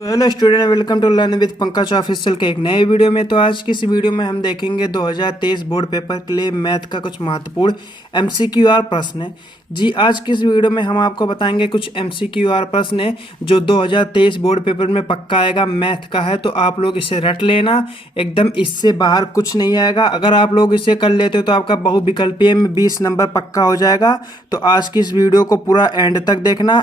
तो hello student, welcome to learn with Pankaj official के एक नए वीडियो में। तो आज की इस वीडियो में हम देखेंगे 2023 बोर्ड पेपर के लिए मैथ का कुछ महत्वपूर्ण एमसीक्यूआर प्रश्न। जी, आज की इस वीडियो में हम आपको बताएंगे कुछ एमसीक्यूआर प्रश्न जो 2023 बोर्ड पेपर में पक्का आएगा, मैथ का है। तो आप लोग इसे रट लेना, एकदम इससे बाहर कुछ नहीं आएगा। अगर आप लोग इसे कर लेते हो तो आपका बहुविकल्पीय में 20 नंबर पक्का हो जाएगा। तो आज की इस वीडियो को पूरा एंड तक देखना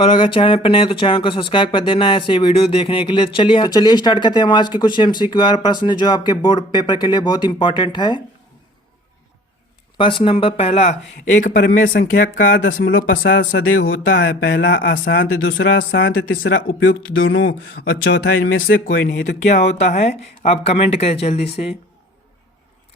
और अगर चैनल पर नए तो चैनल को सब्सक्राइब कर देना ऐसे वीडियो देखने के लिए। चलिए स्टार्ट करते हैं हम आज के कुछ एमसीक्यूआर प्रश्न जो आपके बोर्ड पेपर के लिए बहुत इंपॉर्टेंट है। प्रश्न नंबर पहला, एक परिमेय संख्या का दशमलव प्रसार सदैव होता है। पहला अशांत, दूसरा शांत, तीसरा उपयुक्त दोनों और चौथा इनमें से कोई नहीं। तो क्या होता है, आप कमेंट करें जल्दी से।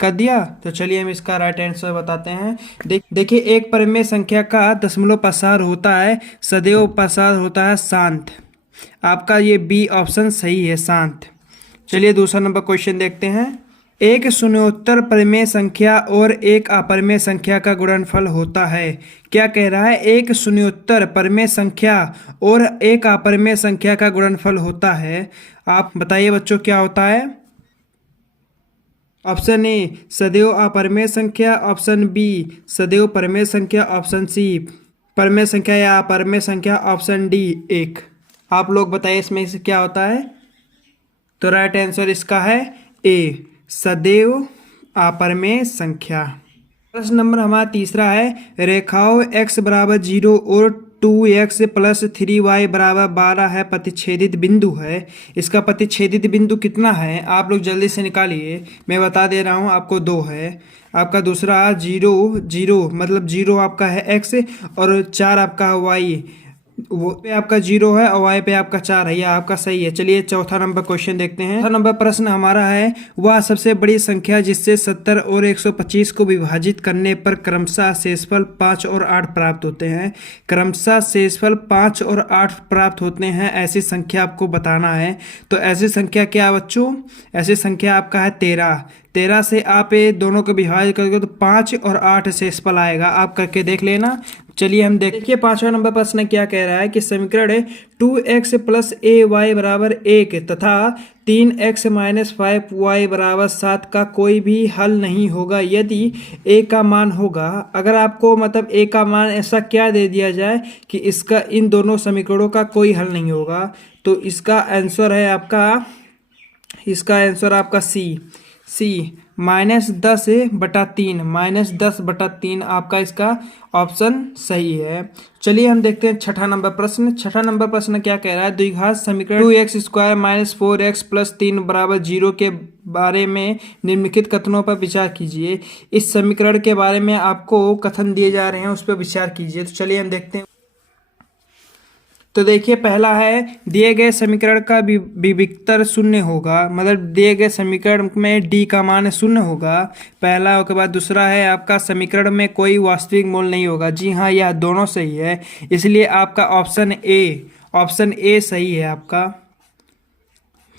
कर दिया? तो चलिए हम इसका राइट आंसर बताते हैं। देखिए, एक परिमेय संख्या का दशमलव प्रसार होता है, सदैव प्रसार होता है शांत। आपका ये बी ऑप्शन सही है, शांत। चलिए दूसरा नंबर क्वेश्चन देखते हैं। एक शून्योत्तर परिमेय संख्या और एक अपरिमेय संख्या का गुणनफल होता है। क्या कह रहा है, एक शून्योत्तर परिमेय संख्या और एक अपरिमेय संख्या का गुणनफल होता है। आप बताइए बच्चों, क्या होता है? ऑप्शन ए सदैव अपरिमेय संख्या, ऑप्शन बी सदैव परिमेय संख्या, ऑप्शन सी परिमेय संख्या या अपरिमेय संख्या, ऑप्शन डी एक। आप लोग बताइए इसमें से क्या होता है। तो राइट आंसर इसका है ए, सदैव अपरिमेय संख्या। प्रश्न नंबर हमारा तीसरा है, रेखाओं x बराबर 0 और 2x प्लस 3y बराबर 12 है, प्रतिच्छेदित बिंदु है। इसका प्रतिच्छेदित बिंदु कितना है, आप लोग जल्दी से निकालिए। मैं बता दे रहा हूँ आपको, 2 है। आपका दूसरा 0 मतलब 0 आपका है x और 4 आपका है y। वो पे आपका 0 है और y पे आपका 4 है, यह आपका सही है। चलिए चौथा नंबर क्वेश्चन देखते हैं। चौथा नंबर प्रश्न हमारा है, वह सबसे बड़ी संख्या जिससे 70 और 125 को विभाजित करने पर क्रमशः शेषफल 5 और 8 प्राप्त होते हैं। क्रमशः शेषफल 5 और 8 प्राप्त होते हैं, ऐसी संख्या आपको बताना है। तो ऐसी संख्या क्या बच्चों? ऐसी संख्या आपका है 13। 13 से आप ये दोनों को विभाजित करोगे तो 5 और 8 शेषफल आएगा। आप करके देख लेना। चलिए हम देखिए पांचवा नंबर प्रश्न क्या कह रहा है कि समीकरण 2x प्लस ए वाई बराबर 1 तथा 3x माइनस 5y बराबर 7 का कोई भी हल नहीं होगा यदि a का मान होगा। अगर आपको मतलब a का मान ऐसा क्या दे दिया जाए कि इसका इन दोनों समीकरणों का कोई हल नहीं होगा, तो इसका आंसर है आपका, इसका आंसर आपका सी -10/3 -10/3 आपका इसका ऑप्शन सही है। चलिए हम देखते हैं छठा नंबर प्रश्न। छठा नंबर प्रश्न क्या कह रहा है, द्विघात समीकरण 2x² - 4x + 3 बराबर 0 के बारे में निम्नलिखित कथनों पर विचार कीजिए। इस समीकरण के बारे में आपको कथन दिए जा रहे हैं, उस पर विचार कीजिए। तो चलिए हम देखते हैं। तो देखिए, पहला है, दिए गए समीकरण का विविक्तर शून्य होगा, मतलब दिए गए समीकरण में डी का मान शून्य होगा, पहला। उसके बाद दूसरा है आपका, समीकरण में कोई वास्तविक मूल नहीं होगा। जी हाँ, यह दोनों सही है, इसलिए आपका ऑप्शन ए सही है। आपका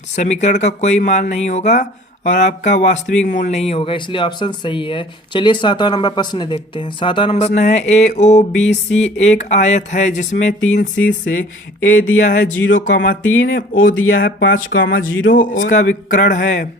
समीकरण का कोई मान नहीं होगा और आपका वास्तविक मूल नहीं होगा, इसलिए ऑप्शन सही है। चलिए सातवां नंबर प्रश्न देखते हैं। सातवां नंबर प्रश्न है, AOBC एक आयत है जिसमें 3C से A दिया है 0,3, O दिया है 5,0, इसका विकर्ण है।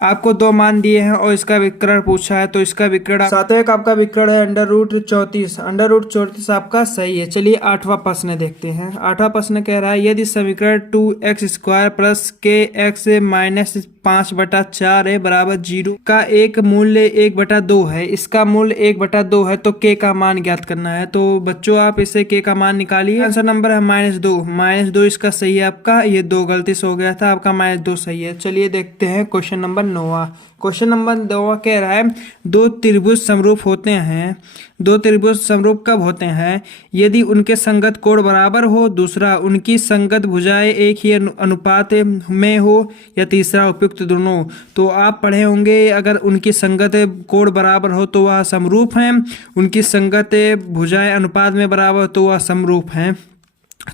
आपको 2 मान दिए हैं और इसका विकर्ण पूछा है, तो इसका विकर्ण सातवें का आपका विकर्ण है √34। √34 आपका सही है। चलिए आठवां प्रश्न देखते हैं। आठवां प्रश्न कह रहा है, यदि समीकरण 2x² + kx - 5/4 बराबर 0 का एक मूल्य 1/2 है, इसका मूल्य 1/2 है, तो k का मान ज्ञात करना है। तो बच्चों आप इसे k का मान निकालिए। आंसर नंबर है -2 इसका सही है। आपका ये 2 गलती से हो गया था, आपका -2 सही है। चलिए देखते हैं क्वेश्चन नंबर 9। क्वेश्चन नंबर 9 कह रहा है, दो त्रिभुज समरूप होते हैं। दो त्रिभुज समरूप कब होते हैं? यदि उनके संगत कोण बराबर हो, दूसरा उनकी संगत भुजाएं एक ही अनुपात में हो, या तीसरा उपयुक्त दोनों। तो आप पढ़े होंगे, अगर उनकी संगत कोण बराबर हो तो वह समरूप हैं, उनकी संगत भुजाएं अनुपात में बराबर हो तो वह समरूप हैं।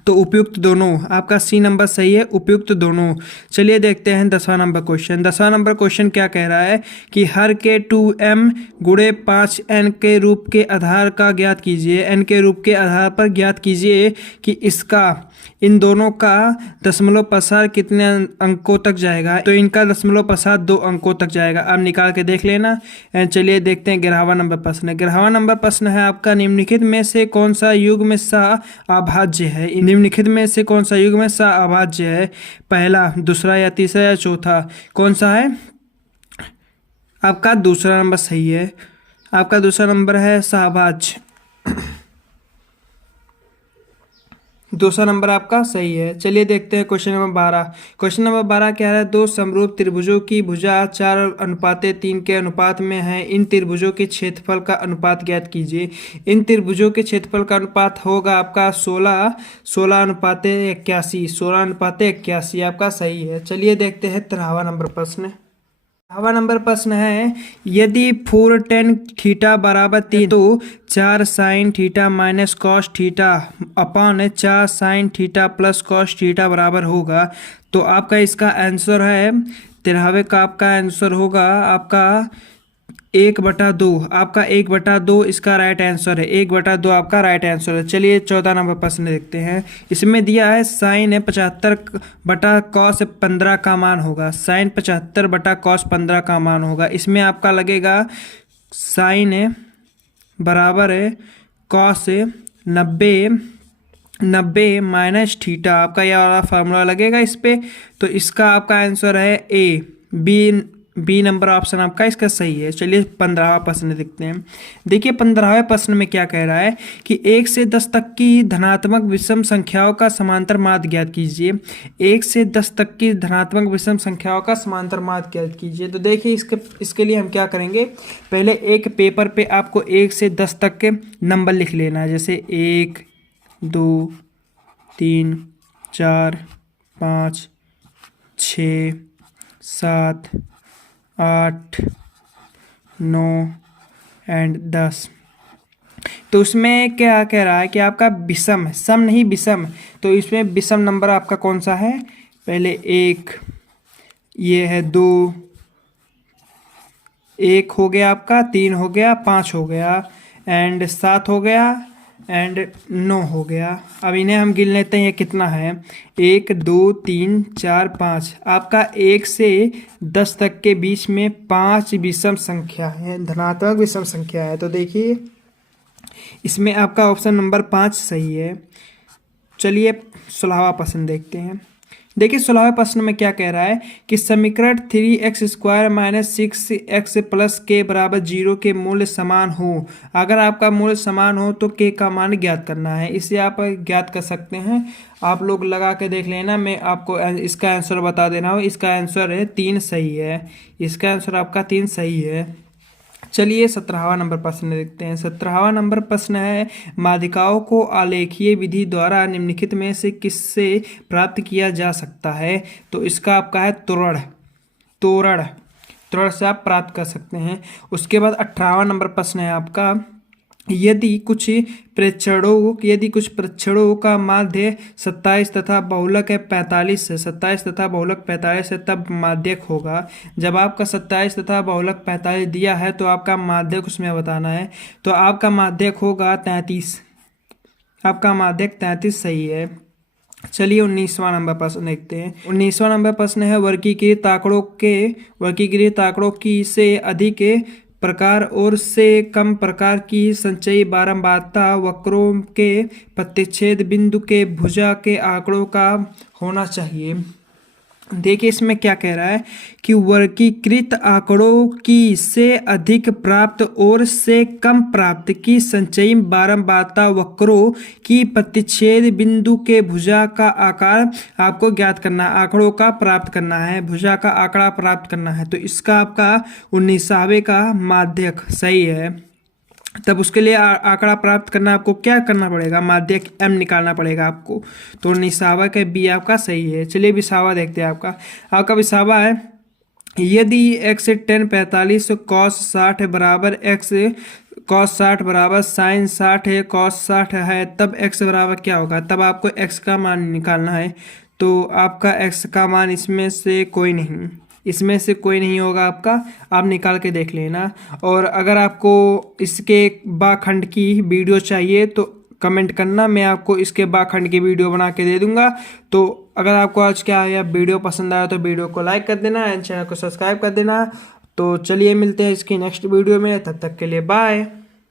तो उपयुक्त दोनों, आपका सी नंबर सही है, उपयुक्त दोनों। चलिए देखते हैं 10वां नंबर क्वेश्चन। 10वां नंबर क्वेश्चन क्या कह रहा है कि हर के 2m गुणे 5n के रूप के आधार का ज्ञात कीजिए, n के रूप के आधार पर ज्ञात कीजिए कि इसका इन दोनों का दशमलव प्रसार कितने अंकों तक जाएगा। तो इनका दशमलव प्रसार 2 अंकों तक जाएगा। आप निकाल के देख लेना। चलिए देखते हैं 11वां नंबर प्रश्न। 11वां नंबर प्रश्न है आपका, निम्नलिखित में से कौन सा युग्म सह-अभाज्य है। निम्नलिखित में से कौन सा युग्म सह-अभाज्य है। पहला, दूसरा या तीसरा या चौथा, कौन सा है। आपका दूसरा नंबर सही है। आपका दूसरा नंबर है सहअभाज्य। दूसरा नंबर आपका सही है। चलिए देखते हैं क्वेश्चन नंबर 12। क्वेश्चन नंबर 12 क्या है, दो समरूप त्रिभुजों की भुजा 4:3 के अनुपात में है। इन त्रिभुजों के क्षेत्रफल का अनुपात ज्ञात कीजिए। इन त्रिभुजों के क्षेत्रफल का अनुपात होगा आपका 16:81। 16:81 आपका सही है। चलिए देखते हैं 13वां नंबर प्रश्न। 13वां नंबर प्रश्न है, यदि 4tan थीटा बराबर 3 तो 4 sin theta minus cos theta upon 4 sin theta plus cos theta बराबर होगा। तो आपका इसका आंसर है 13वें का आपका आंसर होगा आपका 1/2। आपका 1/2 इसका राइट आंसर है। 1/2 आपका राइट आंसर है। चलिए 14 नंबर प्रश्न देखते हैं। इसमें दिया है साइन है 75/cos 15 का मान होगा। साइन 75/cos 15 का मान होगा। इसमें आपका लगेगा साइन है बराबर है कॉस 90 माइनस थीटा। आपका यह वाला फार्मूला लगेगा इस पे। तो इसका आपका आंसर है ए। बी नंबर ऑप्शन आपका इसका सही है। चलिए 15वां प्रश्न देखते हैं। देखिए 15वें प्रश्न में क्या कह रहा है कि 1 से 10 तक की धनात्मक विषम संख्याओं का समांतर माध्य ज्ञात कीजिए। 1 से 10 तक की धनात्मक विषम संख्याओं का समांतर माध्य ज्ञात कीजिए। तो देखिए इसके लिए हम क्या करेंगे, पहले एक पेपर पे आपको 1 से 10 तक के नंबर लिख लेना है। जैसे 1 2 3 4 5 6 7 8 9 एंड 10। तो उसमें क्या कह रहा है कि आपका विषम है, सम नहीं विषम। तो इसमें विषम नंबर आपका कौन सा है, पहले 1, ये है 2, 1 हो गया आपका, 3 हो गया, 5 हो गया एंड 7 हो गया एंड 9 हो गया। अब इन्हें हम गिन लेते हैं ये कितना है, 1 2 3 4 5। आपका 1 से 10 तक के बीच में 5 विषम संख्या है, धनात्मक विषम संख्या है। तो देखिए इसमें आपका ऑप्शन नंबर 5 सही है। चलिए 16वां प्रश्न देखते हैं। देखिए 16वें प्रश्न में क्या कह रहा है कि समीकरण 3x² - 6x + k = 0 के मूल्य समान हो। अगर आपका मूल्य समान हो तो k का मान ज्ञात करना है। इसे आप ज्ञात कर सकते हैं, आप लोग लगा के देख लेना। मैं आपको इसका आंसर बता दे रहा हूँ। इसका आंसर है 3 सही है। इसका आंसर आपका 3 सही है। चलिए 17वां नंबर प्रश्न देखते हैं। 17वां नंबर प्रश्न है, माध्यिकाओं को आलेखीय विधि द्वारा निम्नलिखित में से किससे प्राप्त किया जा सकता है। तो इसका आपका है त्वरण से आप प्राप्त कर सकते हैं। उसके बाद 18वां नंबर प्रश्न है आपका, यदि कुछ प्रेक्षणों का माध्य 27 तथा बहुलक है 45 है, 27 तथा बहुलक 45 है, तब माध्यक होगा। जब आपका 27 तथा बहुलक 45 दिया है तो आपका माध्यक उसमें बताना है। तो आपका माध्यक होगा 33। आपका माध्यक 33 सही है। चलिए 19वां नंबर प्रश्न देखते हैं। 19वां नंबर प्रश्न है, वर्गीकृत आंकड़ों की से अधिक प्रकार और से कम प्रकार की संचयी बारंबारता वक्रों के प्रतिच्छेद बिंदु के भुजा के आंकड़ों का होना चाहिए। देखिए इसमें क्या कह रहा है कि वर्गीकृत आंकड़ों की से अधिक प्राप्त और से कम प्राप्त की संचयी बारंबारता वक्रों की प्रतिच्छेद बिंदु के भुजा का आकार आपको ज्ञात करना है, आंकड़ों का प्राप्त करना है, भुजा का आंकड़ा प्राप्त करना है। तो इसका आपका 19वां का माध्यक सही है। तब उसके लिए आंकड़ा प्राप्त करना आपको क्या करना पड़ेगा, माध्यक m निकालना पड़ेगा आपको। तो 19वां का बी आपका सही है। चलिए 20वां देखते हैं। आपका 20वां है, यदि x tan 45 cos 60 बराबर x cos 60 बराबर sin 60 है, cos 60 है, तब x बराबर क्या होगा? तब आपको x का मान निकालना है। तो आपका x का मान इसमें से कोई नहीं होगा आपका, आप निकाल के देख लेना। और अगर आपको इसके बाखंड की वीडियो चाहिए तो कमेंट करना, मैं आपको इसके बाखंड की वीडियो बना के दे दूंगा। तो अगर आपको आज क्या आया वीडियो पसंद आया तो वीडियो को लाइक कर देना एंड चैनल को सब्सक्राइब कर देना। तो चलिए मिलते हैं इसकी नेक्स्ट वीडियो में, तब तक के लिए बाय।